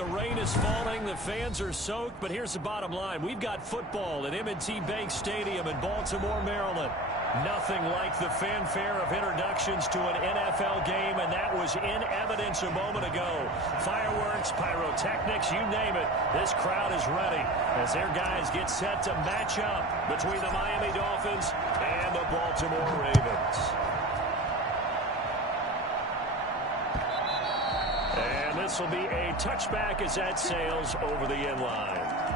the rain is falling. The fans are soaked. But here's the bottom line. We've got football at M&T Bank Stadium in Baltimore, Maryland. Nothing like the fanfare of introductions to an NFL game, and that was in evidence a moment ago. Fireworks, pyrotechnics, you name it. This crowd is ready as their guys get set to match up between the Miami Dolphins and the Baltimore Ravens. And this will be a touchback as that sails over the end line.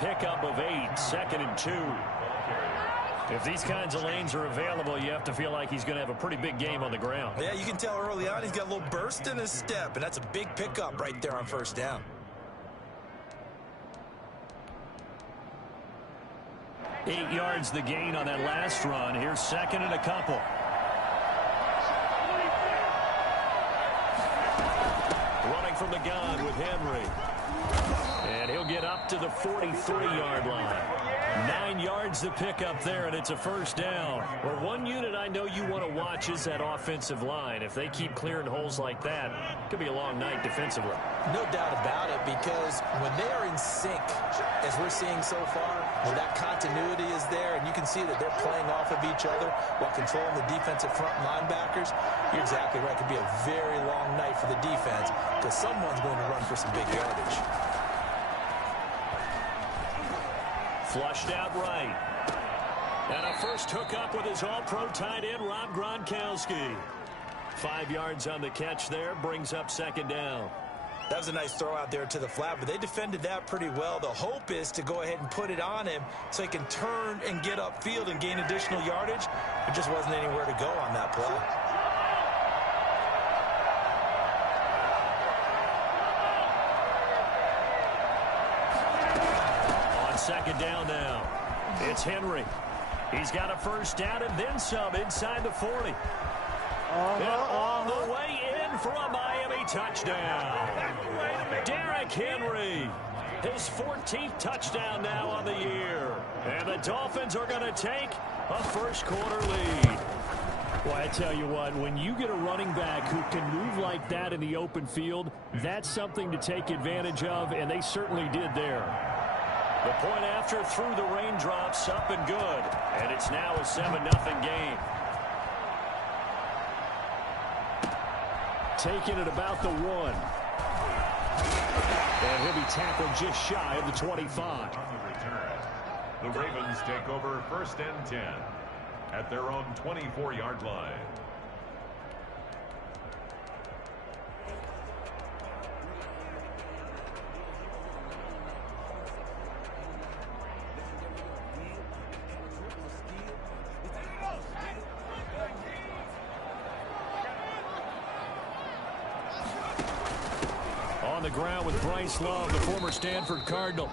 Pickup of 8, 2nd and 2. If these kinds of lanes are available, you have to feel like he's going to have a pretty big game on the ground. Yeah, you can tell early on he's got a little burst in his step, and that's a big pickup right there on first down. Eight yards the gain on that last run. Here's 2nd and a couple. Running from the gun with Henry. And he'll get up to the 43-yard line. 9 yards to pick up there, and it's a first down. Well, one unit I know you want to watch is that offensive line. If they keep clearing holes like that, it could be a long night defensively. No doubt about it, because when they are in sync, as we're seeing so far, when that continuity is there, and you can see that they're playing off of each other while controlling the defensive front linebackers, you're exactly right. It could be a very long night for the defense because someone's going to run for some big yardage. Flushed out right. And a first hookup with his all-pro tight end, Rob Gronkowski. 5 yards on the catch there, brings up 2nd down. That was a nice throw out there to the flat, but they defended that pretty well. The hope is to go ahead and put it on him so he can turn and get upfield and gain additional yardage. There just wasn't anywhere to go on that play. On 2nd down now, it's Henry. He's got a first down and then some inside the 40. And all the way in for a Miami touchdown. Derrick Henry, his 14th touchdown now on the year. And the Dolphins are going to take a first-quarter lead. Well, I tell you what, when you get a running back who can move like that in the open field, that's something to take advantage of, and they certainly did there. The point after through the raindrops, up and good. And it's now a 7-0 game. Taking it about the 1. And he'll be tackled just shy of the 25. The Ravens take over 1st and 10 at their own 24-yard line. On the ground with Bryce Love, the former Stanford Cardinal.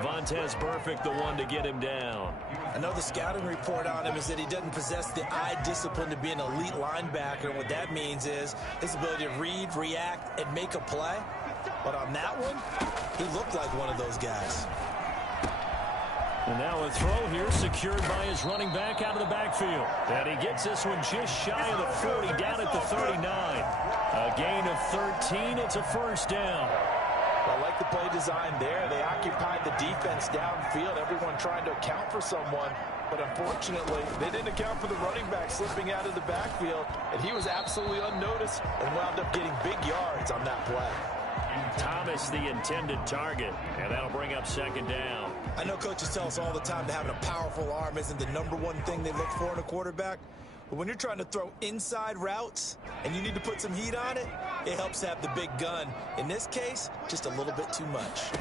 Vontaze Burfict, the one to get him down. I know the scouting report on him is that he doesn't possess the eye discipline to be an elite linebacker. And what that means is his ability to read, react, and make a play. But on that one, he looked like one of those guys. And now a throw here secured by his running back out of the backfield. And he gets this one just shy of the 40, down at the 39. A gain of 13. It's a first down. I like the play design there. They occupied the defense downfield, everyone trying to account for someone. But unfortunately, they didn't account for the running back slipping out of the backfield. And he was absolutely unnoticed and wound up getting big yards on that play. Thomas, the intended target. And that'll bring up 2nd down. I know coaches tell us all the time that having a powerful arm isn't the #1 thing they look for in a quarterback. But when you're trying to throw inside routes and you need to put some heat on it, it helps to have the big gun. In this case, just a little bit too much.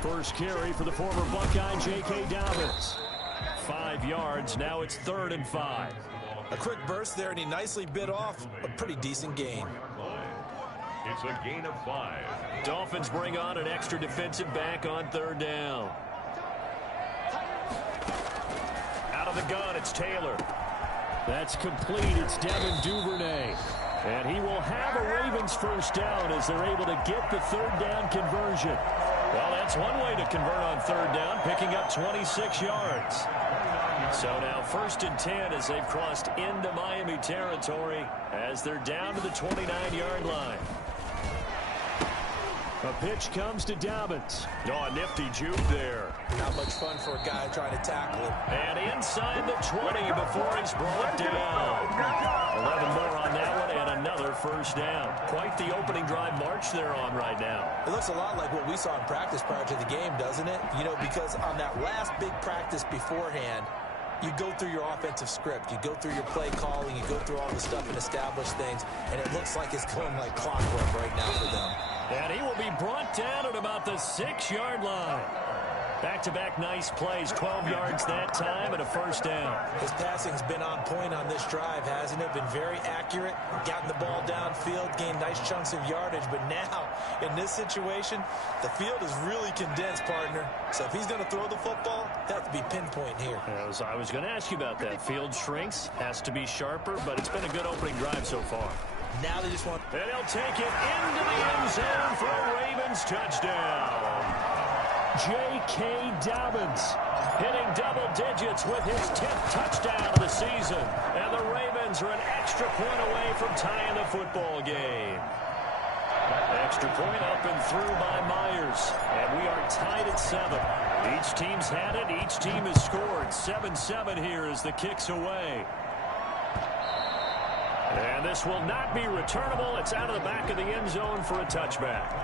First carry for the former Buckeye, J.K. Dobbins. 5 yards. Now it's 3rd and 5. A quick burst there, and he nicely bit off a pretty decent gain. It's a gain of 5. Dolphins bring on an extra defensive back on 3rd down. Out of the gun, it's Taylor. That's complete. It's Devin Duvernay. And he will have a Ravens first down as they're able to get the 3rd down conversion. Well, that's one way to convert on 3rd down, picking up 26 yards. So now 1st and 10 as they've crossed into Miami territory as they're down to the 29-yard line. A pitch comes to Dobbins. Oh, a nifty juke there. Not much fun for a guy trying to tackle him. And inside the 20 before he's brought down. 11 more on that one and another first down. Quite the opening drive march they're on right now. It looks a lot like what we saw in practice prior to the game, doesn't it? You know, because on that last big practice beforehand, you go through your offensive script. You go through your play calling. You go through all the stuff and establish things. And it looks like it's going like clockwork right now for them. And he will be brought down at about the 6-yard line. Back-to-back nice plays, 12 yards that time and a first down. His passing's been on point on this drive, hasn't it? Been very accurate, gotten the ball downfield, gained nice chunks of yardage. But now, in this situation, the field is really condensed, partner. So if he's going to throw the football, they have to be pinpoint here. I was going to ask you about that. Field shrinks, has to be sharper, but it's been a good opening drive so far. Now they just want... And he'll take it into the end zone for a Ravens touchdown. J.K. Dobbins hitting double digits with his 10th touchdown of the season. And the Ravens are an extra point away from tying the football game. Extra point up and through by Myers. And we are tied at 7. Each team's had it. Each team has scored. 7-7 here as the kick's away. And this will not be returnable. It's out of the back of the end zone for a touchback.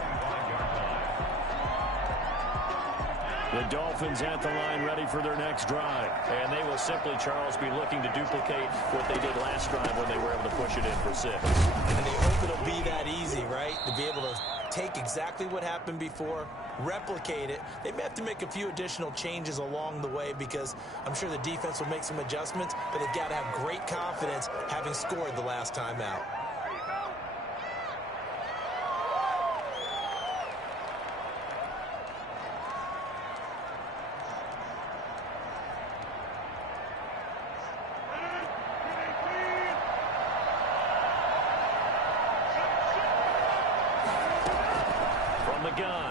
The Dolphins at the line ready for their next drive. And they will simply, Charles, be looking to duplicate what they did last drive when they were able to push it in for 6. And they hope it'll be that easy, right? To be able to take exactly what happened before, replicate it. They may have to make a few additional changes along the way because I'm sure the defense will make some adjustments, but they've got to have great confidence having scored the last time out.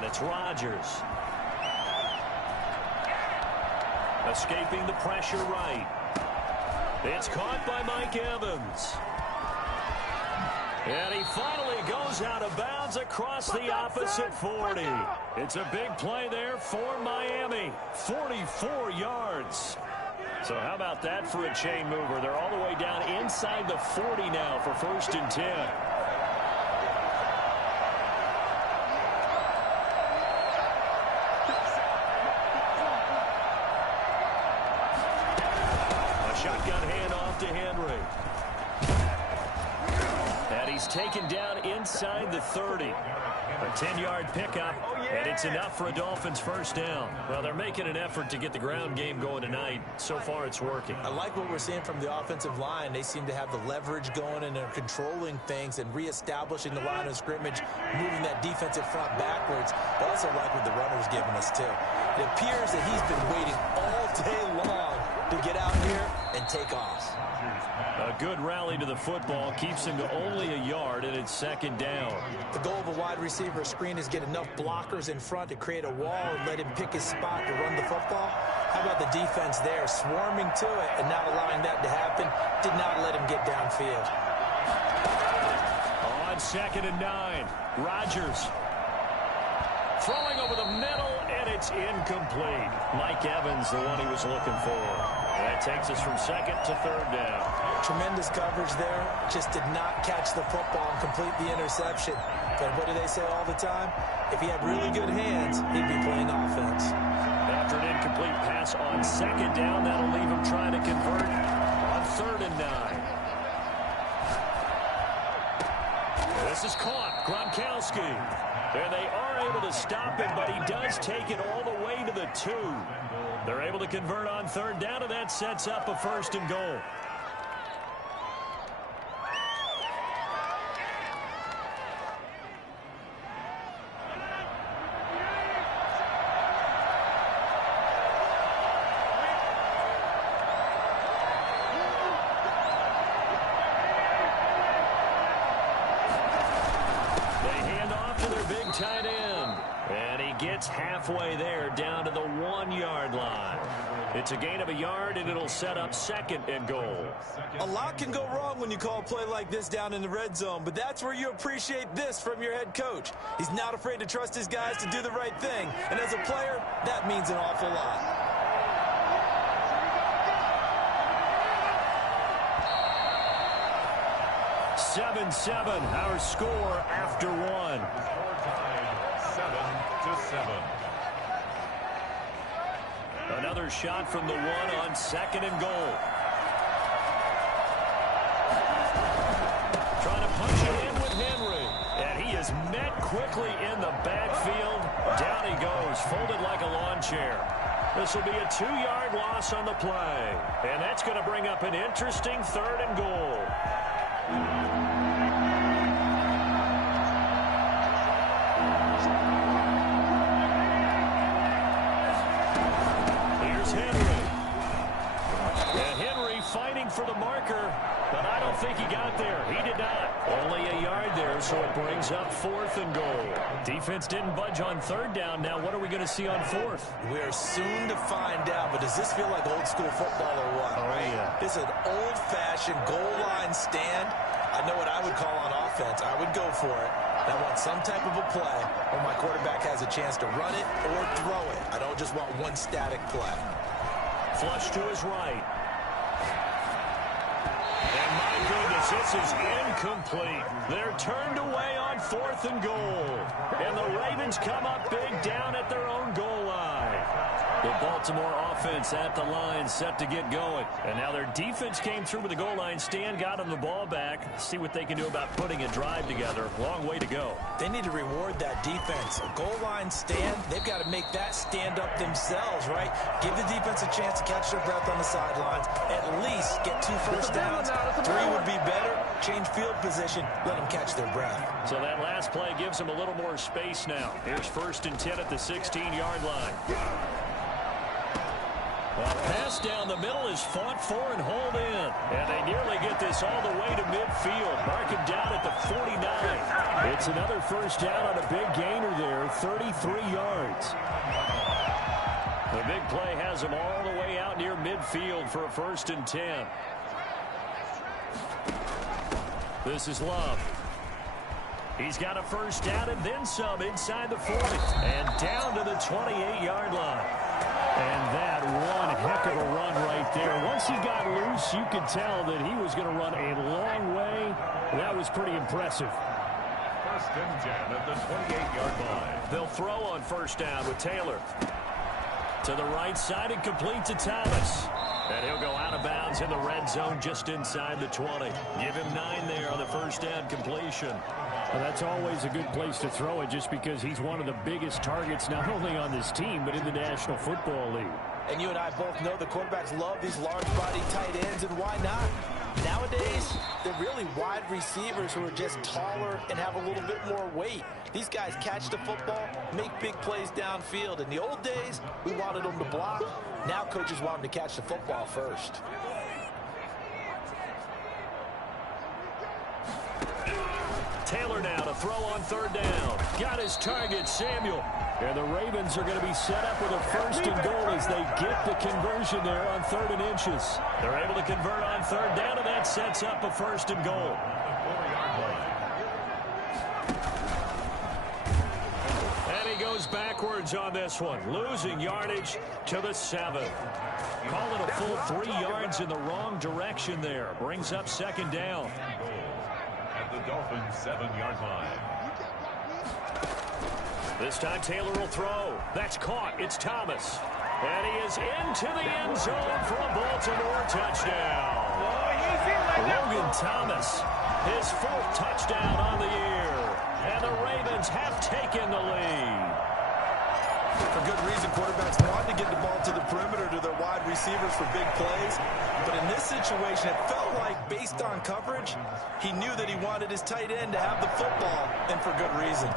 It's Rodgers. Escaping the pressure right. It's caught by Mike Evans. And he finally goes out of bounds across the opposite 40. It's a big play there for Miami. 44 yards. So how about that for a chain mover? They're all the way down inside the 40 now for 1st and 10. Taken down inside the 30. A 10-yard pickup, and it's enough for a Dolphins first down. Well, they're making an effort to get the ground game going tonight. So far, it's working. I like what we're seeing from the offensive line. They seem to have the leverage going, and they're controlling things and reestablishing the line of scrimmage, moving that defensive front backwards. But I also like what the runner's giving us, too. It appears that he's been waiting all day long to get out here and take off. A good rally to the football keeps him to only a yard, and it's 2nd down. The goal of a wide receiver screen is get enough blockers in front to create a wall and let him pick his spot to run the football. How about the defense there, swarming to it and not allowing that to happen? Did not let him get downfield. On 2nd and 9, Rodgers throwing over the middle, and it's incomplete. Mike Evans, the one he was looking for. That takes us from 2nd to 3rd down. Tremendous coverage there. Just did not catch the football and complete the interception. But what do they say all the time? If he had really good hands, he'd be playing offense. After an incomplete pass on 2nd down, that'll leave him trying to convert on 3rd and 9. This is caught. Gronkowski. And they are able to stop him, but he does take it all the way to the 2. They're able to convert on 3rd down, and that sets up a 1st and goal. gets halfway there down to the 1-yard line. It's a gain of a yard, and it'll set up 2nd and goal. A lot can go wrong when you call a play like this down in the red zone, but that's where you appreciate this from your head coach. He's not afraid to trust his guys to do the right thing, and as a player, that means an awful lot. Seven, our score after 1. 7-7. Another shot from the 1 on 2nd and goal. Trying to punch it in with Henry. And he is met quickly in the backfield. Down he goes, folded like a lawn chair. This will be a 2-yard loss on the play. And that's going to bring up an interesting 3rd and goal. For the marker, but I don't think he got there. He did not. Only a yard there, so it brings up 4th and goal. Defense didn't budge on 3rd down. Now what are we going to see on 4th? We're soon to find out, but does this feel like old school football or what? Oh, yeah. It's an old-fashioned goal line stand. I know what I would call on offense. I would go for it. I want some type of a play where my quarterback has a chance to run it or throw it. I don't just want one static play. Flush to his right. And my goodness, this is incomplete. They're turned away on 4th and goal. And the Ravens come up big down at their own goal line. The Baltimore offense at the line set to get going. And now their defense came through with the goal line stand, got them the ball back. See what they can do about putting a drive together. Long way to go. They need to reward that defense. A goal line stand, they've got to make that stand up themselves, right? Give the defense a chance to catch their breath on the sidelines. At least get 2 first downs. 3 would be better. Change field position. Let them catch their breath. So that last play gives them a little more space now. Here's 1st and 10 at the 16-yard line. Well, pass down the middle is fought for and hauled in. And they nearly get this all the way to midfield. Mark him down at the 49. It's another first down on a big gainer there, 33 yards. The big play has him all the way out near midfield for a 1st and 10. This is Love. He's got a first down and then some inside the 40. And down to the 28-yard line. And that one heck of a run right there. Once he got loose, you could tell that he was going to run a long way. That was pretty impressive. 1st and 10 at the 28-yard line. They'll throw on 1st down with Taylor. To the right side and complete to Thomas. And he'll go out of bounds in the red zone just inside the 20. Give him 9 there on the 1st down completion. Well, that's always a good place to throw it just because he's one of the biggest targets not only on this team but in the National Football League. And you and I both know the quarterbacks love these large-body tight ends, and why not? Nowadays, they're really wide receivers who are just taller and have a little bit more weight. These guys catch the football, make big plays downfield. In the old days, we wanted them to block. Now coaches want them to catch the football first. Taylor now to throw on 3rd down. Got his target, Samuel. And the Ravens are going to be set up with a 1st and goal as they get the conversion there on 3rd and inches. They're able to convert on 3rd down, and that sets up a 1st and goal. And he goes backwards on this one, losing yardage to the 7. Call it a full 3 yards in the wrong direction there. Brings up 2nd down. At the Dolphins' 7-yard line. This time Taylor will throw. That's caught. It's Thomas. And he is into the end zone for a Baltimore touchdown. Logan Thomas, his 4th touchdown on the year. And the Ravens have taken the lead. For good reason, quarterbacks want to get the ball to the perimeter to their wide receivers for big plays. But in this situation, it felt like, based on coverage, he knew that he wanted his tight end to have the football, and for good reason.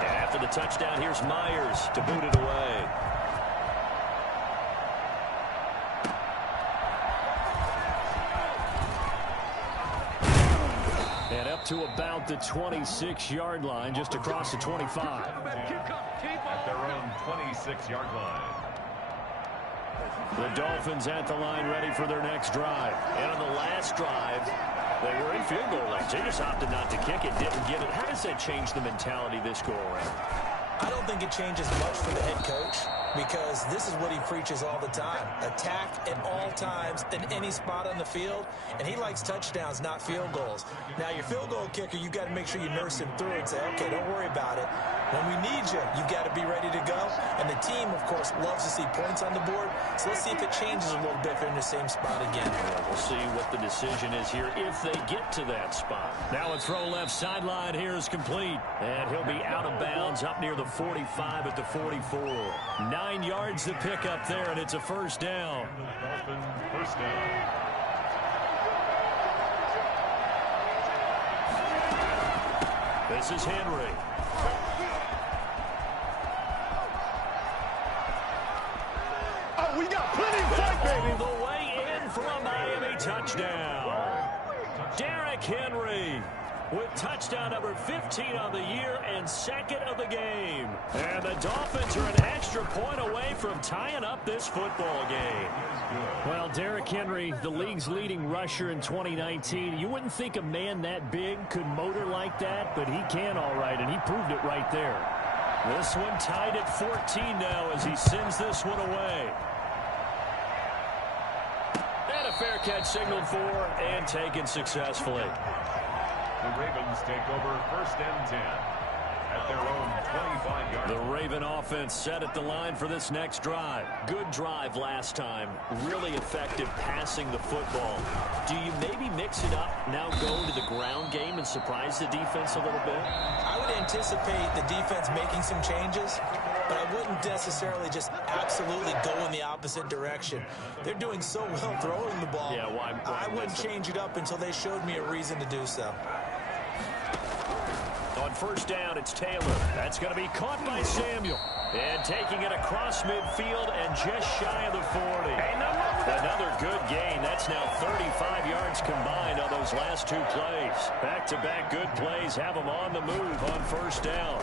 And after the touchdown, here's Myers to boot it away. And up to about the 26-yard line, just across the 25. At their own 26-yard line. The Dolphins at the line, ready for their next drive. And on the last drive, they were in field goal range. They just opted not to kick it, didn't get it. How does that change the mentality this go around? I don't think it changes much for the head coach, because this is what he preaches all the time. Attack at all times in any spot on the field, and he likes touchdowns, not field goals. Now, your field goal kicker, you've got to make sure you nurse him through and say, okay, don't worry about it. When we need you, you've got to be ready to go. And the team, of course, loves to see points on the board. So let's see if it changes a little bit if they're in the same spot again. Yeah, we'll see what the decision is here if they get to that spot. Now a throw left sideline here is complete. And he'll be out of bounds up near the 45 at the 44. 9 yards to pick up there, and it's a first down. Dolphins first down. This is Henry. Oh, we got plenty of fight, baby. All the way in for a Miami touchdown. Derrick Henry with touchdown number 15 on the year and second of the game. And the Dolphins are an extra point away from tying up this football game. Well, Derrick Henry, the league's leading rusher in 2019. You wouldn't think a man that big could motor like that, but he can all right, and he proved it right there. This one tied at 14 now as he sends this one away. And a fair catch signaled for and taken successfully. The Ravens take over first and 10 at their own 25-yard line. The Raven offense set at the line for this next drive. Good drive last time. Really effective passing the football. Do you maybe mix it up, now go to the ground game and surprise the defense a little bit? I would anticipate the defense making some changes, but I wouldn't necessarily just absolutely go in the opposite direction. They're doing so well throwing the ball. Yeah, why I wouldn't change it up until they showed me a reason to do so. On first down, it's Taylor. That's going to be caught by Samuel. And taking it across midfield and just shy of the 40. Another good gain. That's now 35 yards combined on those last two plays. Back-to-back good plays have them on the move on first down.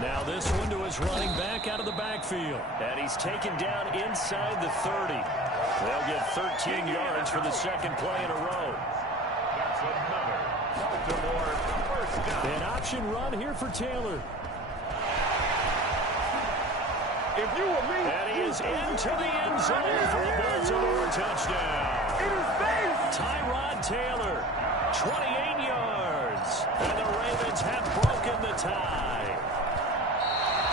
Now this one to his running back out of the backfield. And he's taken down inside the 30. They'll get 13 yards for the second play in a row. That's another Baltimore first down. An option run here for Taylor. If you were me, And he is into the end zone for a Baltimore touchdown. in his face. Tyrod Taylor, 28 yards. And the Ravens have broken the tie.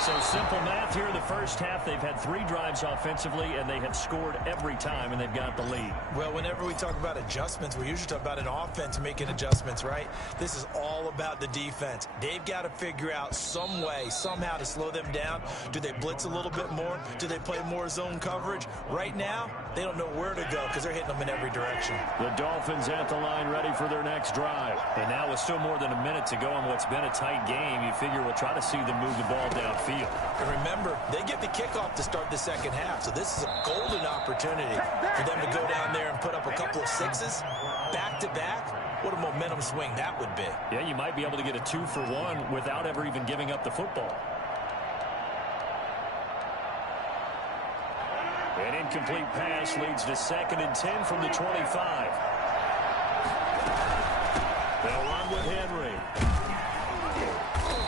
So simple math here in the first half. They've had 3 drives offensively, and they have scored every time, and they've got the lead. Well, whenever we talk about adjustments, we usually talk about an offense making adjustments, right? This is all about the defense. They've got to figure out some way, somehow to slow them down. Do they blitz a little bit more? Do they play more zone coverage? Right now, they don't know where to go because they're hitting them in every direction. The Dolphins at the line ready for their next drive. And now with still more than a minute to go in what's been a tight game, you figure we'll try to see them move the ball downfield. And remember, they get the kickoff to start the second half, so this is a golden opportunity for them to go down there and put up a couple of sixes back-to-back. What a momentum swing that would be. Yeah, you might be able to get a 2-for-1 without ever even giving up the football. An incomplete pass leads to 2nd and 10 from the 25. They'll run with Henry.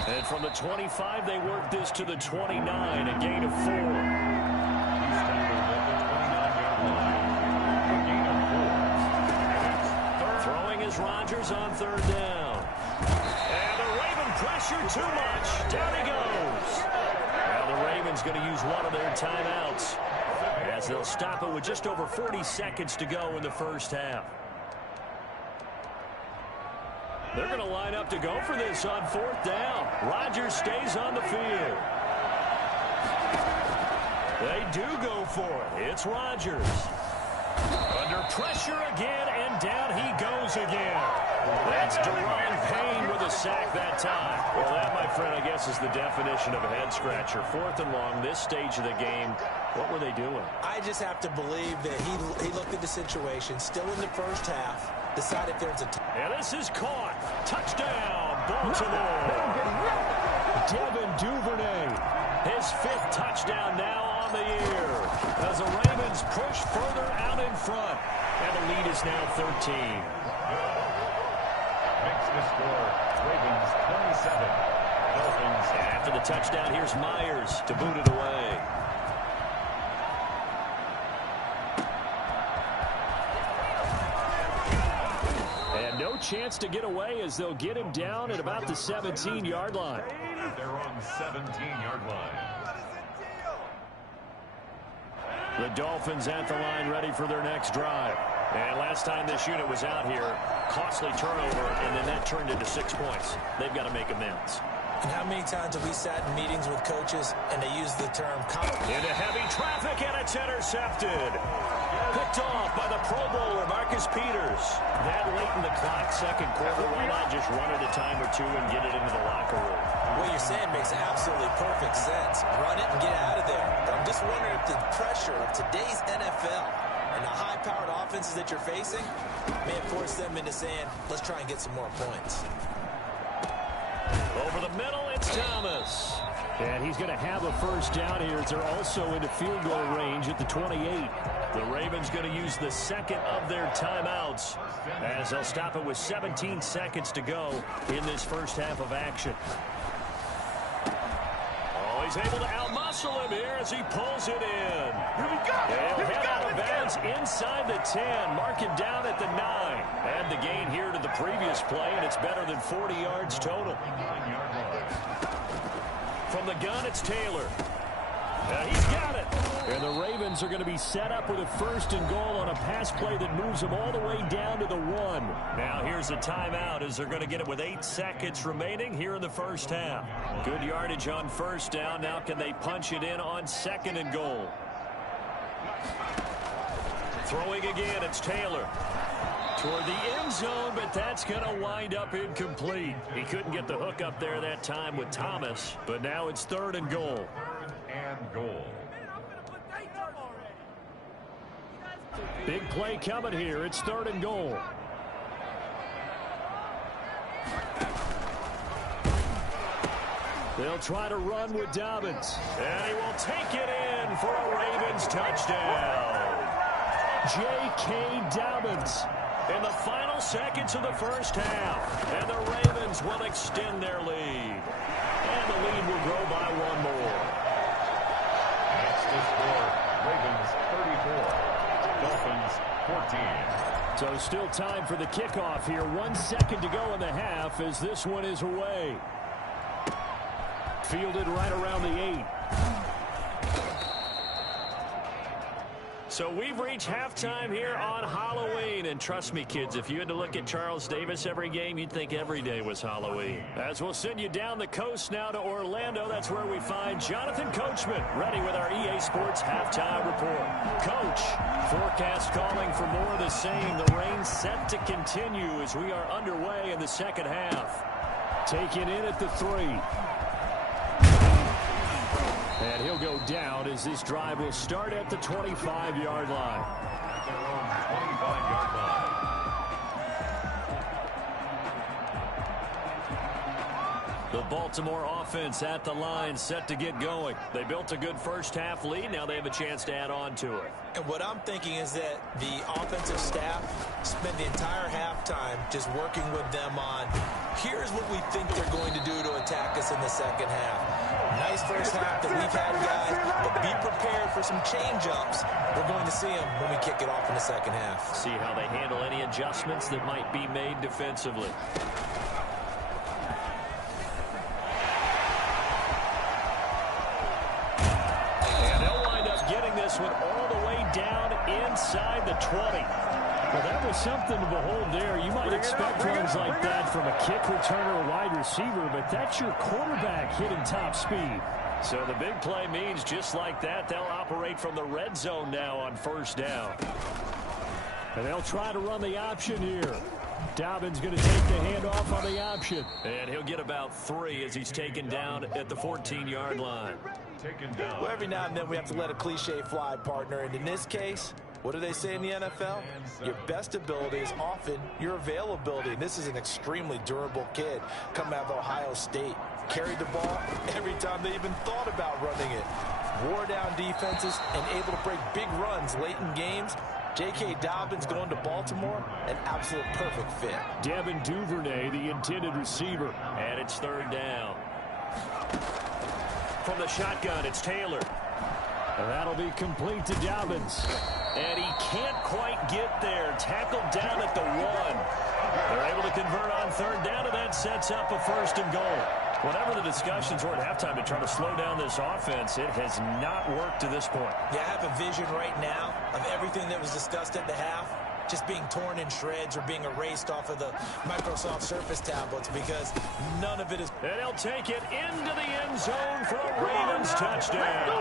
And from the 25, they work this to the 29, a gain of 4. He's tackled at the 29-yard line. A gain of 4. And it's third. Throwing is Rodgers on third down. And the Raven pressure too much. Down he goes. Now the Ravens going to use one of their timeouts as they'll stop it with just over 40 seconds to go in the first half. They're going to line up to go for this on fourth down. Rodgers stays on the field. They do go for it. It's Rodgers. Under pressure again, and down he goes again. That's Deron Payne with a sack that time. Well, that, my friend, I guess is the definition of a head-scratcher. 4th and long, this stage of the game. What were they doing? I just have to believe that he looked at the situation, still in the first half. decide if there's a... And this is caught. Touchdown, Baltimore. Devin Duvernay. His 5th touchdown now on the year as the Ravens push further out in front. And the lead is now 13. Makes the score. Ravens 27. Dolphins. After the touchdown, here's Myers to boot it away. And no chance to get away as they'll get him down at about the 17-yard line. They're on 17-yard line. The Dolphins at the line ready for their next drive. And last time this unit was out here, costly turnover, and then that turned into 6 points. They've got to make amends. And how many times have we sat in meetings with coaches and they use the term... Into heavy traffic, and it's intercepted. Picked off by the Pro Bowler, Marcus Peters. That late in the clock, second quarter, why not just run it a time or two and get it into the locker room? What you're saying makes absolutely perfect sense. Run it and get out of there. But I'm just wondering if the pressure of today's NFL and the high-powered offenses that you're facing may have forced them into saying, let's try and get some more points. Over the middle, it's Thomas. And he's going to have a first down here as they're also into field goal range at the 28. The Ravens going to use the second of their timeouts as they'll stop it with 17 seconds to go in this first half of action. Oh, he's able to outmuscle him here as he pulls it in. Here we go. He'll head out of bounds inside the 10, mark it down at the 9. Add the gain here to the previous play, and it's better than 40 yards total. From the gun, it's Taylor. He's got it. And the Ravens are going to be set up with a 1st and goal on a pass play that moves them all the way down to the 1. Now here's a timeout as they're going to get it with 8 seconds remaining here in the first half. Good yardage on first down. Now can they punch it in on 2nd and goal? Throwing again, it's Taylor. Toward the end zone, but that's going to wind up incomplete. He couldn't get the hook up there that time with Thomas, but now it's 3rd and goal. 3rd and goal. Big play coming here. It's 3rd and goal. They'll try to run with Dobbins. And he will take it in for a Ravens touchdown. J.K. Dobbins. In the final seconds of the first half. And the Ravens will extend their lead. And the lead will grow by 1 more. That's the score. Ravens 34. Dolphins 14. So still time for the kickoff here. 1 second to go in the half as this one is away. Fielded right around the 8. So we've reached halftime here on Halloween. And trust me, kids, if you had to look at Charles Davis every game, you'd think every day was Halloween. As we'll send you down the coast now to Orlando, that's where we find Jonathan Coachman, ready with our EA Sports Halftime Report. Coach, forecast calling for more of the same. The rain set to continue as we are underway in the second half. Taken in at the 3. And he'll go down as this drive will start at the 25-yard line. Their own 25-yard line. The Baltimore offense at the line, set to get going. They built a good first half lead. Now they have a chance to add on to it. And what I'm thinking is that the offensive staff spent the entire halftime just working with them on, here's what we think they're going to do to attack us in the second half. Nice first half that we've had, guys, but be prepared for some change-ups. We're going to see them when we kick it off in the second half. See how they handle any adjustments that might be made defensively. Went all the way down inside the 20. Well, that was something to behold there. You might expect runs like that from a kick returner or wide receiver, but that's your quarterback hitting top speed. So the big play means just like that, they'll operate from the red zone now on first down. And they'll try to run the option here. Dobbins going to take the handoff on the option. And he'll get about 3 as he's taken down at the 14-yard line. Taken down. Well, every now and then we have to let a cliche fly, partner. And in this case, What do they say in the NFL? Your best ability is often your availability. And this is an extremely durable kid coming out of Ohio State. Carried the ball every time they even thought about running it. Wore down defenses and able to break big runs late in games. J.K. Dobbins going to Baltimore, an absolute perfect fit. Devin Duvernay, the intended receiver. And it's third down. From the shotgun, it's Taylor. That'll be complete to Dobbins. And he can't quite get there. Tackled down at the 1. They're able to convert on third down, and that sets up a first and goal. Whatever the discussions were at halftime to try to slow down this offense, it has not worked to this point. Yeah, I have a vision right now of everything that was discussed at the half just being torn in shreds or being erased off of the Microsoft Surface tablets because none of it is. And he'll take it into the end zone for a Ravens touchdown.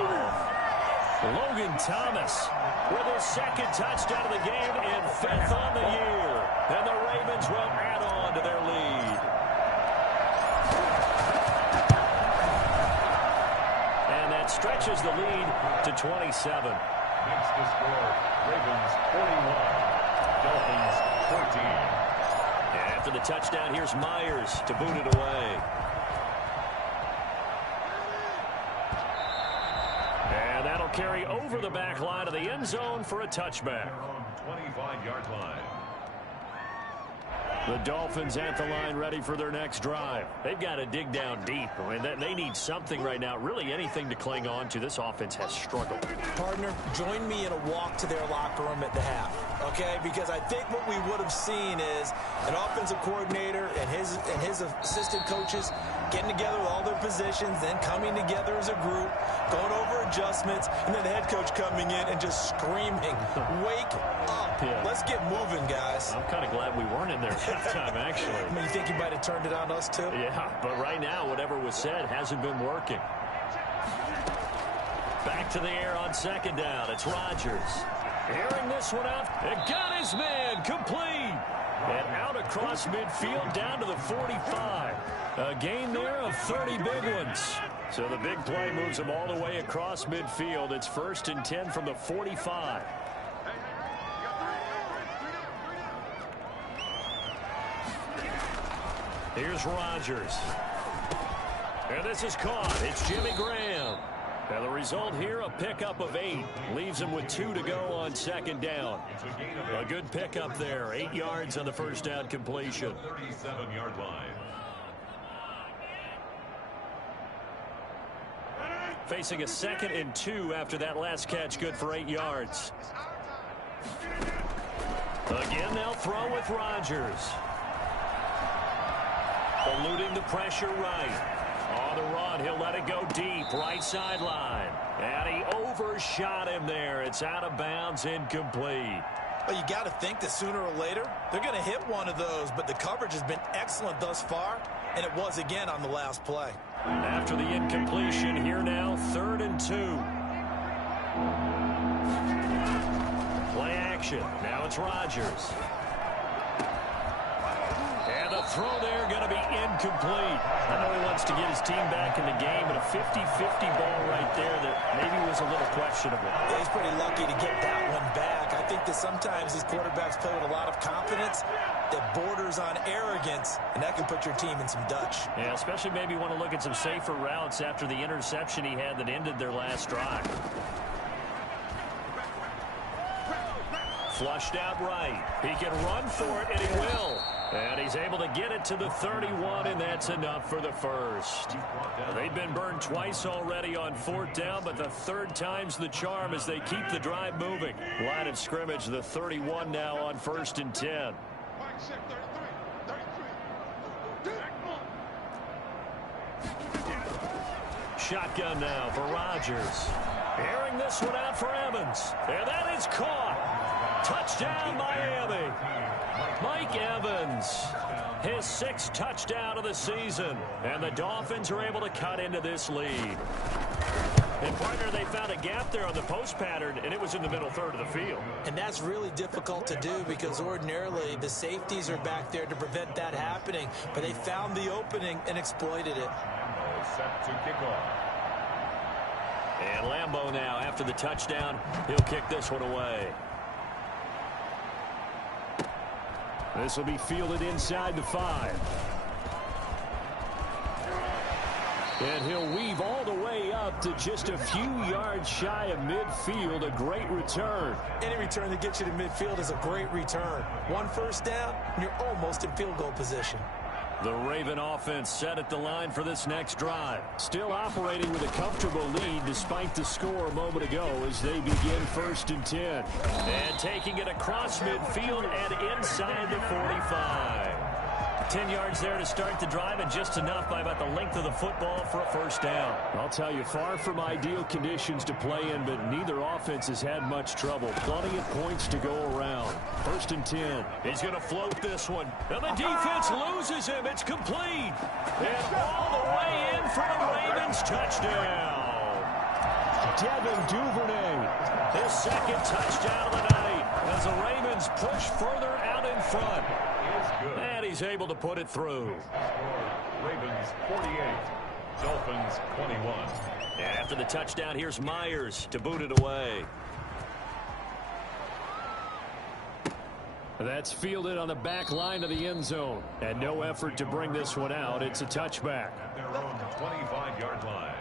Logan Thomas with his second touchdown of the game and 5th on the year. And the Ravens will add on to their lead. And that stretches the lead to 27. Makes the score Ravens 41, Dolphins 14. And after the touchdown, here's Myers to boot it away. And that'll carry over the back line of the end zone for a touchback. 25-yard line. The Dolphins at the line ready for their next drive. They've got to dig down deep. I mean, they need something right now, really anything to cling on to. This offense has struggled. Partner, join me in a walk to their locker room at the half, okay? Because I think what we would have seen is an offensive coordinator and his assistant coaches getting together with all their positions, then coming together as a group, going over adjustments, and then the head coach coming in and just screaming, wake up. Yeah. Let's get moving, guys. I'm kind of glad we weren't in there at halftime, actually. I mean, you think you might have turned it on us, too? Yeah, but right now, whatever was said hasn't been working. Back to the air on second down. It's Rodgers. Airing this one out. And got his man complete. And out across midfield down to the 45. A gain there of 30 big ones. So the big play moves him all the way across midfield. It's 1st and 10 from the 45. Here's Rodgers. And this is caught. It's Jimmy Graham. And the result here, a pickup of 8. Leaves him with 2 to go on second down. A good pickup there. 8 yards on the first down completion. 37-yard line. Facing a 2nd and 2 after that last catch. Good for 8 yards. Again, they'll throw with Rodgers. Eluding the pressure right. On the run, he'll let it go deep. Right sideline. And he overshot him there. It's out of bounds, incomplete. Well, you got to think that sooner or later, they're going to hit one of those. But the coverage has been excellent thus far. And it was again on the last play. After the incompletion, here now, 3rd and 2. Play action. Now it's Rodgers. And the throw there going to be incomplete. I know he wants to get his team back in the game, but a 50-50 ball right there that maybe was a little questionable. Yeah, he's pretty lucky to get that one back. I think that sometimes these quarterbacks play with a lot of confidence that borders on arrogance, and that can put your team in some Dutch. Yeah, especially maybe want to look at some safer routes after the interception he had that ended their last drive. Flushed out right. He can run for it, and he will. And he's able to get it to the 31, and that's enough for the first. They've been burned twice already on 4th down, but the 3rd time's the charm as they keep the drive moving. Line of scrimmage, the 31 now on 1st and 10. Shotgun now for Rodgers. Airing this one out for Evans. And that is caught. Touchdown, Miami. Mike Evans, his 6th touchdown of the season. And the Dolphins are able to cut into this lead. And, partner, they found a gap there on the post pattern, and it was in the middle 3rd of the field. And that's really difficult to do because ordinarily the safeties are back there to prevent that happening. But they found the opening and exploited it. Set to kick off. And Lambeau now, after the touchdown, he'll kick this one away. This will be fielded inside the 5. And he'll weave all the way up to just a few yards shy of midfield. A great return. Any return that gets you to midfield is a great return. One first down, and you're almost in field goal position. The Raven offense set at the line for this next drive. Still operating with a comfortable lead despite the score a moment ago as they begin 1st and 10. And taking it across midfield and inside the 45. 10 yards there to start the drive, and just enough by about the length of the football for a first down. I'll tell you, far from ideal conditions to play in, but neither offense has had much trouble. Plenty of points to go around. 1st and 10. He's going to float this one. And the defense loses him. It's complete. And all the way in for the Ravens touchdown. Devin Duvernay. His second touchdown of the night as the Ravens push further out in front. And he's able to put it through. Ravens 48, Dolphins 21. And after the touchdown, here's Myers to boot it away. That's fielded on the back line of the end zone. And no effort to bring this one out. It's a touchback. At their own 25-yard line.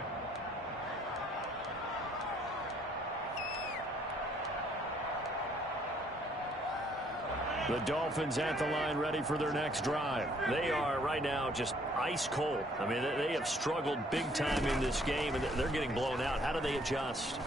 The Dolphins at the line ready for their next drive. They are right now just ice cold. I mean, they have struggled big time in this game, and they're getting blown out. How do they adjust?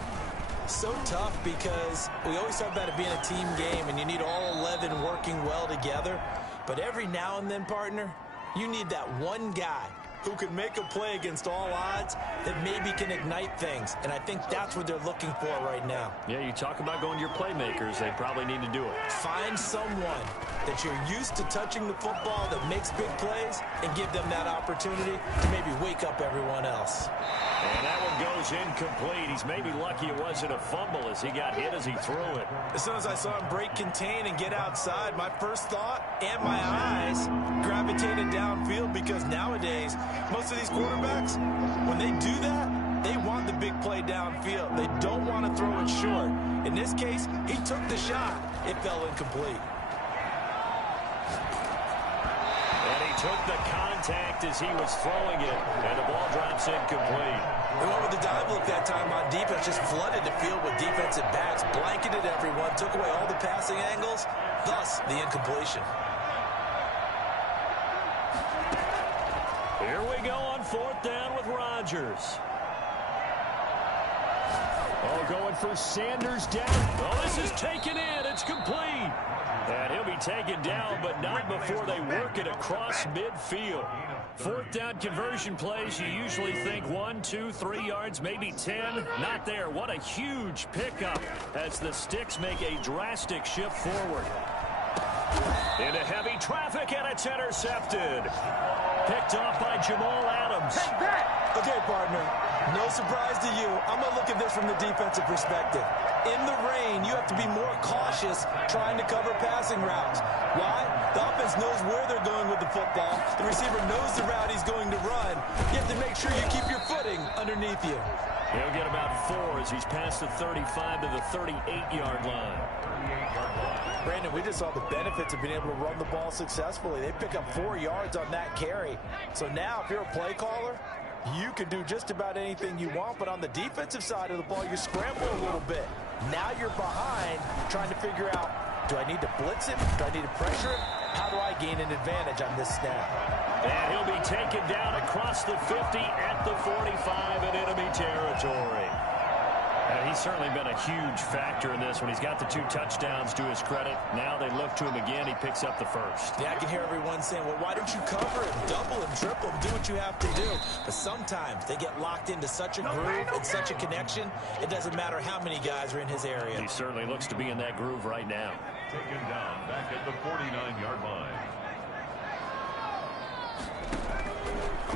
So tough because we always talk about it being a team game, and you need all 11 working well together. But every now and then, partner, you need that one guy who can make a play against all odds that maybe can ignite things. And I think that's what they're looking for right now. Yeah, you talk about going to your playmakers. They probably need to do it. Find someone that you're used to touching the football that makes big plays and give them that opportunity to maybe wake up everyone else. And that one goes incomplete. He's maybe lucky it wasn't a fumble as he got hit as he threw it. As soon as I saw him break contain and get outside, my first thought and my eyes gravitated downfield, because nowadays, most of these quarterbacks, when they do that, they want the big play downfield. They don't want to throw it short. In this case, he took the shot. It fell incomplete. And he took the contact as he was throwing it, and the ball drops incomplete. They went with the dive look that time on defense, just flooded the field with defensive backs, blanketed everyone, took away all the passing angles, thus the incompletion. Here we go on 4th down with Rodgers. Oh, going for Sanders down. Oh, this is taken in. It's complete. And he'll be taken down, but not before they work it across midfield. 4th down conversion plays, you usually think 1, 2, 3 yards, maybe 10. Not there. What a huge pickup as the Sticks make a drastic shift forward. Into heavy traffic, and it's intercepted. Picked off by Jamal Adams. Okay, partner, no surprise to you. I'm going to look at this from the defensive perspective. In the rain, you have to be more cautious trying to cover passing routes. Why? The offense knows where they're going with the football. The receiver knows the route he's going to run. You have to make sure you keep your footing underneath you. He'll get about 4 as he's past the 35 to the 38-yard line. Brandon, we just saw the benefits of being able to run the ball successfully. They pick up 4 yards on that carry. So now, if you're a play caller, you can do just about anything you want. But on the defensive side of the ball, you're scrambling a little bit. Now you're behind, trying to figure out, do I need to blitz him? Do I need to pressure him? How do I gain an advantage on this snap? And he'll be taken down across the 50 at the 45 in enemy territory. And he's certainly been a huge factor in this when he's got the 2 touchdowns to his credit. Now they look to him again. He picks up the first. Yeah, I can hear everyone saying, well, why don't you cover him, double him, triple him, do what you have to do. But sometimes they get locked into such a groove and such a connection, it doesn't matter how many guys are in his area. He certainly looks to be in that groove right now. Taken down back at the 49-yard line.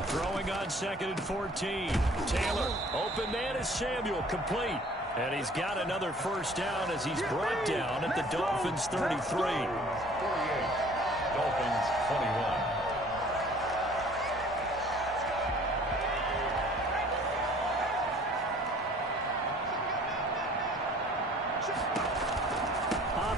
Throwing on 2nd and 14. Taylor, open man is Samuel, complete. And he's got another first down as he's brought down at the Dolphins 33. 48, Dolphins 21.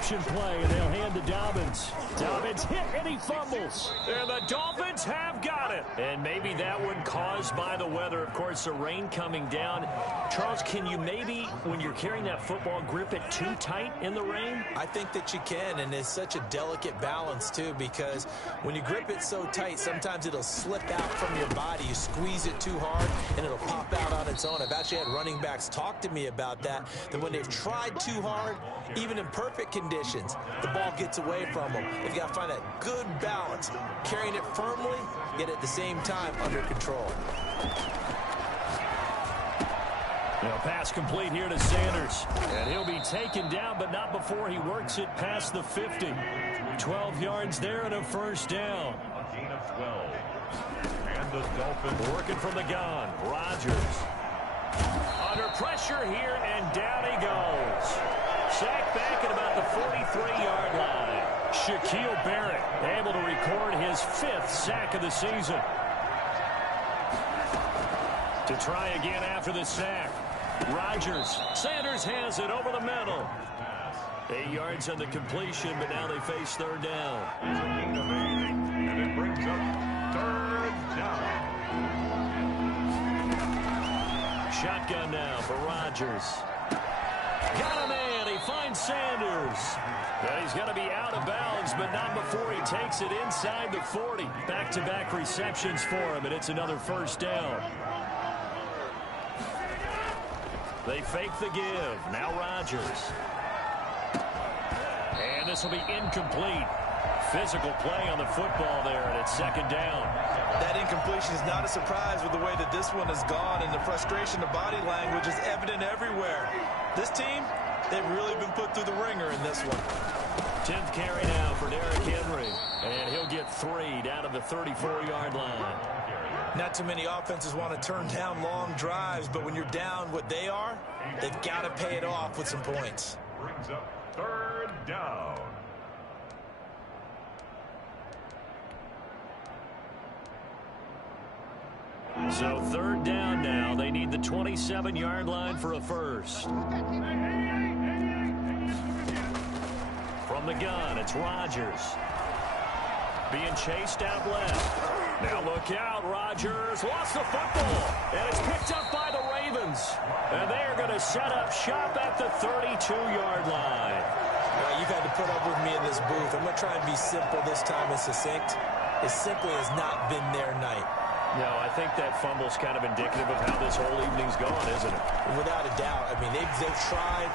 option play, and they'll hand to Dobbins. Dobbins hit, and he fumbles. And the Dolphins have got it. And maybe that one caused by the weather. Of course, the rain coming down. Charles, can you maybe, when you're carrying that football, grip it too tight in the rain? I think that you can, and it's such a delicate balance, too, because when you grip it so tight, sometimes it'll slip out from your body. You squeeze it too hard, and it'll pop out on its own. I've actually had running backs talk to me about that when they've tried too hard, even in perfect conditions, the ball gets away from them. They've got to find that good balance, carrying it firmly, yet at the same time under control. Pass complete here to Sanders. And he'll be taken down, but not before he works it past the 50. 12 yards there and a first down. A gain of 12. And the Dolphins working from the gun. Rodgers. Under pressure here, and down he goes. Sacked back at about the 43-yard line. Shaquille Barrett able to record his 5th sack of the season. To try again after the sack. Rodgers. Sanders has it over the middle. 8 yards on the completion, but now they face third down. is a gain of 8. And it brings up third down. Shotgun now for Rodgers. Got a man. He finds Sanders. And he's going to be out of bounds, but not before he takes it inside the 40. Back-to-back receptions for him, and it's another first down. They fake the give. Now Rodgers. And this will be incomplete. Physical play on the football there, and it's second down. That incompletion is not a surprise with the way that this one has gone, and the frustration of body language is evident everywhere. This team, they've really been put through the ringer in this one. 10th carry now for Derrick Henry, and he'll get 3 down to the 34-yard line. Not too many offenses want to turn down long drives, but when you're down what they are, they've got to pay it off with some points. Brings up third down. So third down now. They need the 27-yard line for a first. From the gun, it's Rodgers. Being chased out left. Now look out, Rodgers lost the football, and it's picked up by the Ravens. And they are going to set up shop at the 32-yard line. Well, you've had to put up with me in this booth. I'm going to try and be simple this time and succinct. It simply has not been their night. No, I think that fumble's kind of indicative of how this whole evening's gone, isn't it? Without a doubt. I mean, they've tried,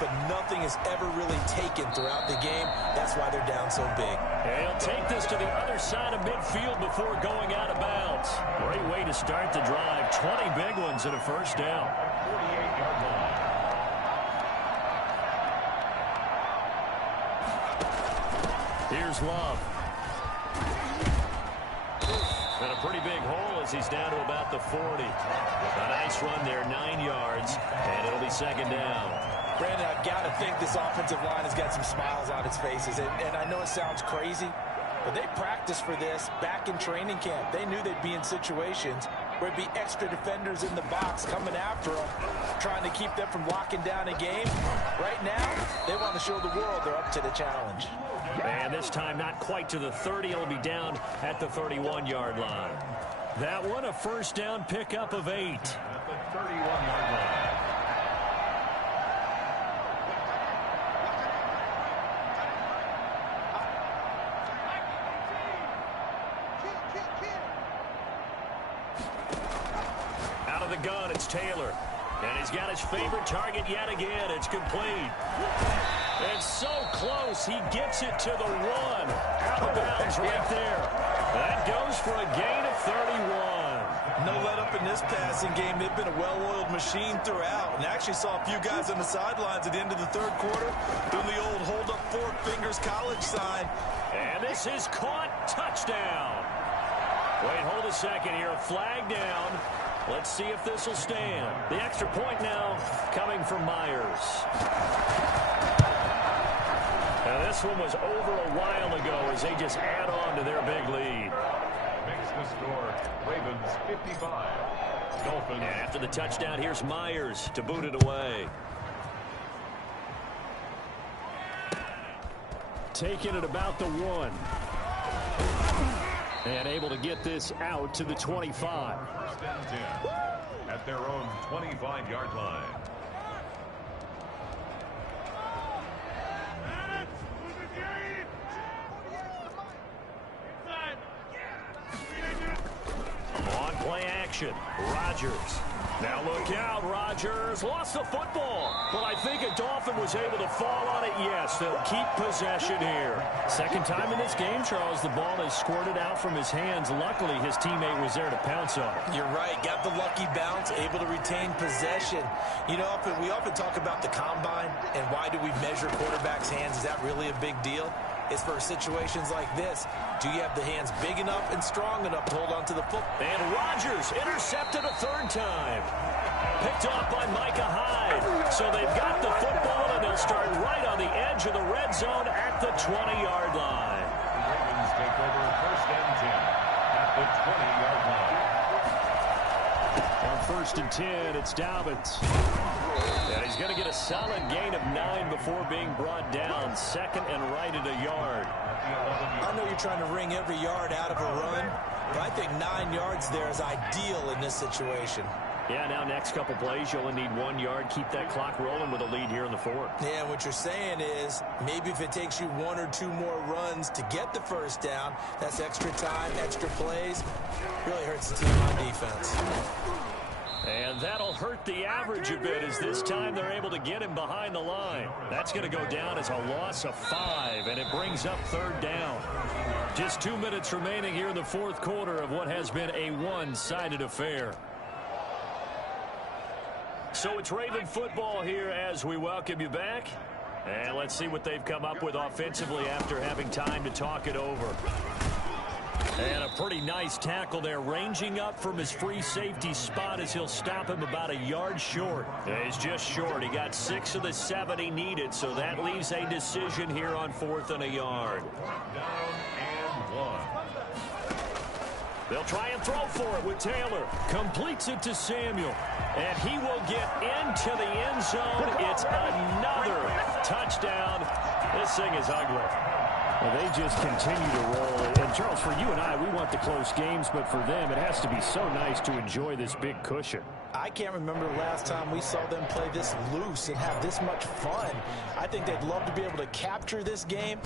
but nothing has ever really taken throughout the game. That's why they're down so big. And he'll take this to the other side of midfield before going out of bounds. Great way to start the drive. 20 big ones and a first down. 48-yard line. Here's Love. And a pretty big hole as he's down to about the 40. A nice run there, 9 yards, and it'll be second down. Brandon, I've got to think this offensive line has got some smiles on its faces. And I know it sounds crazy, but they practiced for this back in training camp. They knew they'd be in situations where it'd be extra defenders in the box coming after them, trying to keep them from locking down a game. Right now, they want to show the world they're up to the challenge. And this time not quite to the 30. It'll be down at the 31-yard line. That one a first down pickup of 8. At the 31-yard line. Out of the gun, it's Taylor. And he's got his favorite target yet again. It's complete. It's so close. He gets it to the 1. Out of bounds right there. That goes for a gain of 31. No let up in this passing game. They've been a well-oiled machine throughout. And actually saw a few guys on the sidelines at the end of the third quarter doing the old hold up 4 fingers college sign. And this is caught. Touchdown. Wait, hold a second here. A flag down. Let's see if this will stand. The extra point now coming from Myers. Now this one was over a while ago as they just add on to their big lead. Makes the score Ravens 55. Dolphins. And after the touchdown, here's Myers to boot it away. taken at about the 1. And able to get this out to the 25. First and 10 at their own 25-yard line. On play action, Rodgers. Now look out, Rodgers lost the football. But I think a Dolphin was able to fall on it. Yes, they'll keep possession here. Second time in this game, Charles, the ball has squirted out from his hands. Luckily, his teammate was there to pounce on it. You're right. Got the lucky bounce, able to retain possession. You know, we often talk about the combine and why do we measure quarterbacks' hands. Is that really a big deal? It's for situations like this. Do you have the hands big enough and strong enough to hold on to the football? And Rodgers intercepted a third time. Picked off by Micah Hyde. So they've got the football, and they'll start right on the edge of the red zone at the 20-yard line. The Ravens take over first and 10 at the 20-yard line. On first and 10, it's Dobbins. And he's going to get a solid gain of 9 before being brought down. Second and right at a yard. I know you're trying to wring every yard out of a run, but I think 9 yards there is ideal in this situation. Yeah, now next couple plays, you only need 1 yard. Keep that clock rolling with a lead here in the 4th. Yeah, what you're saying is maybe if it takes you 1 or 2 more runs to get the first down, that's extra time, extra plays. Really hurts the team on defense. And that'll hurt the average a bit as this time they're able to get him behind the line. That's going to go down as a loss of 5, and it brings up third down. Just 2 minutes remaining here in the 4th quarter of what has been a one-sided affair. So it's Raven football here as we welcome you back. And let's see what they've come up with offensively after having time to talk it over. And a pretty nice tackle there, ranging up from his free safety spot as he'll stop him about a yard short. He's just short. He got 6 of the 7 he needed, so that leaves a decision here on 4th and a yard. Down and 1. They'll try and throw for it with Taylor. Completes it to Samuel. And he will get into the end zone. It's another touchdown. This thing is ugly. Well, they just continue to roll. And, Charles, for you and I, we want the close games, but for them, it has to be so nice to enjoy this big cushion. I can't remember the last time we saw them play this loose and have this much fun. I think they'd love to be able to capture this game,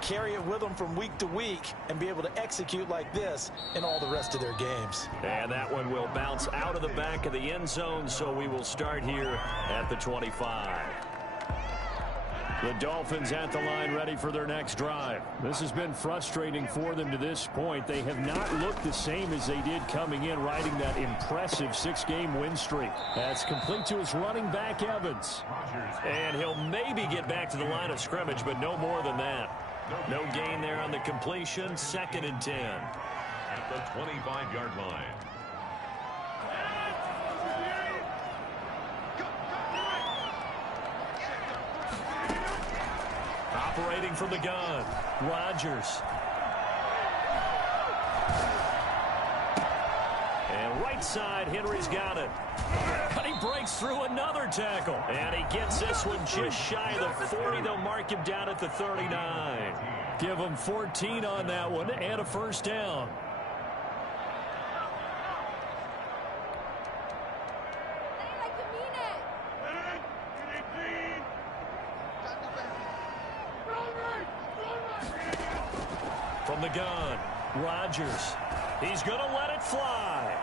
carry it with them from week to week, and be able to execute like this in all the rest of their games. And that one will bounce out of the back of the end zone, so we will start here at the 25. The Dolphins at the line ready for their next drive. This has been frustrating for them to this point. They have not looked the same as they did coming in, riding that impressive 6-game win streak. That's complete to his running back, Evans. And he'll maybe get back to the line of scrimmage, but no more than that. No gain there on the completion. 2nd and 10. At the 25-yard line. Operating from the gun, Rodgers. And right side, Henry's got it. But he breaks through another tackle. And he gets this one just shy of the 40. They'll mark him down at the 39. Give him 14 on that one and a first down. From the gun, Rodgers. He's going to let it fly.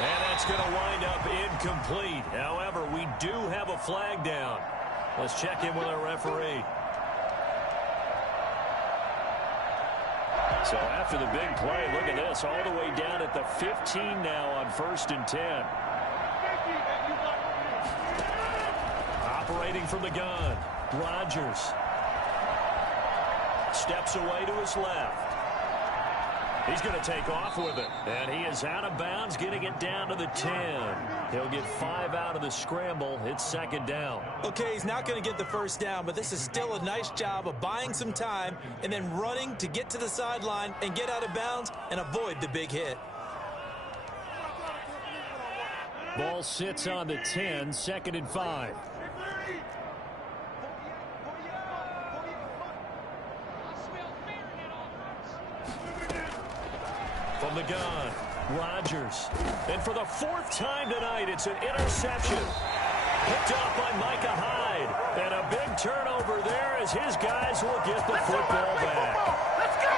And that's going to wind up incomplete. However, we do have a flag down. Let's check in with our referee. So after the big play, look at this, all the way down at the 15 now on 1st and 10. Operating from the gun, Rodgers. Steps away to his left. He's going to take off with it. And he is out of bounds, getting it down to the 10. He'll get 5 out of the scramble. It's 2nd down. Okay, he's not going to get the first down, but this is still a nice job of buying some time and then running to get to the sideline and get out of bounds and avoid the big hit. Ball sits on the 10, 2nd and 5. From the gun, Rodgers. And for the fourth time tonight, it's an interception. Picked off by Micah Hyde. And a big turnover there as his guys will get the football back.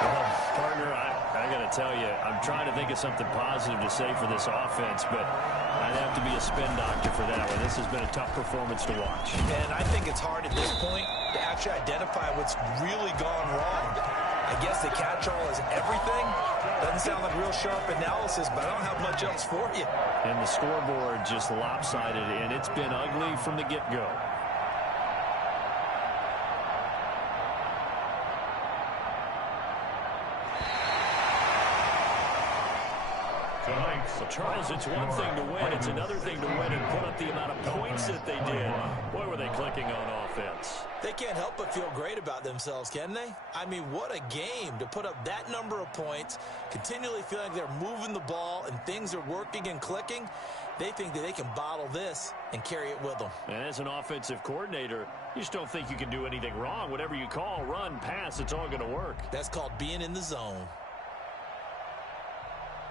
Well, partner, I got to tell you, I'm trying to think of something positive to say for this offense, but I'd have to be a spin doctor for that one. This has been a tough performance to watch. And I think it's hard at this point to actually identify what's really gone wrong. I guess the catch-all is everything. Doesn't sound like real sharp analysis, but I don't have much else for you. And the scoreboard just lopsided, and it's been ugly from the get-go. Well, Charles, it's one thing to win. It's another thing to win and put up the amount of points that they did. Boy, were they clicking on offense. They can't help but feel great about themselves, can they? I mean, what a game to put up that number of points, continually feeling like they're moving the ball and things are working and clicking. They think that they can bottle this and carry it with them. And as an offensive coordinator, you just don't think you can do anything wrong. Whatever you call, run, pass, it's all going to work. That's called being in the zone.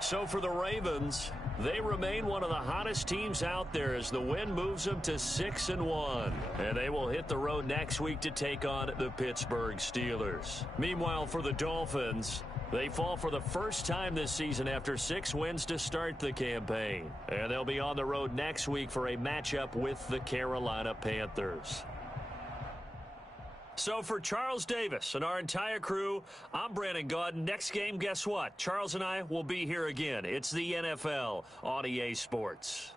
So for the Ravens, they remain one of the hottest teams out there as the win moves them to 6-1. And they will hit the road next week to take on the Pittsburgh Steelers. Meanwhile, for the Dolphins, they fall for the first time this season after 6 wins to start the campaign. And they'll be on the road next week for a matchup with the Carolina Panthers. So for Charles Davis and our entire crew, I'm Brandon Gaudin. Next game, guess what? Charles and I will be here again. It's the NFL on EA Sports.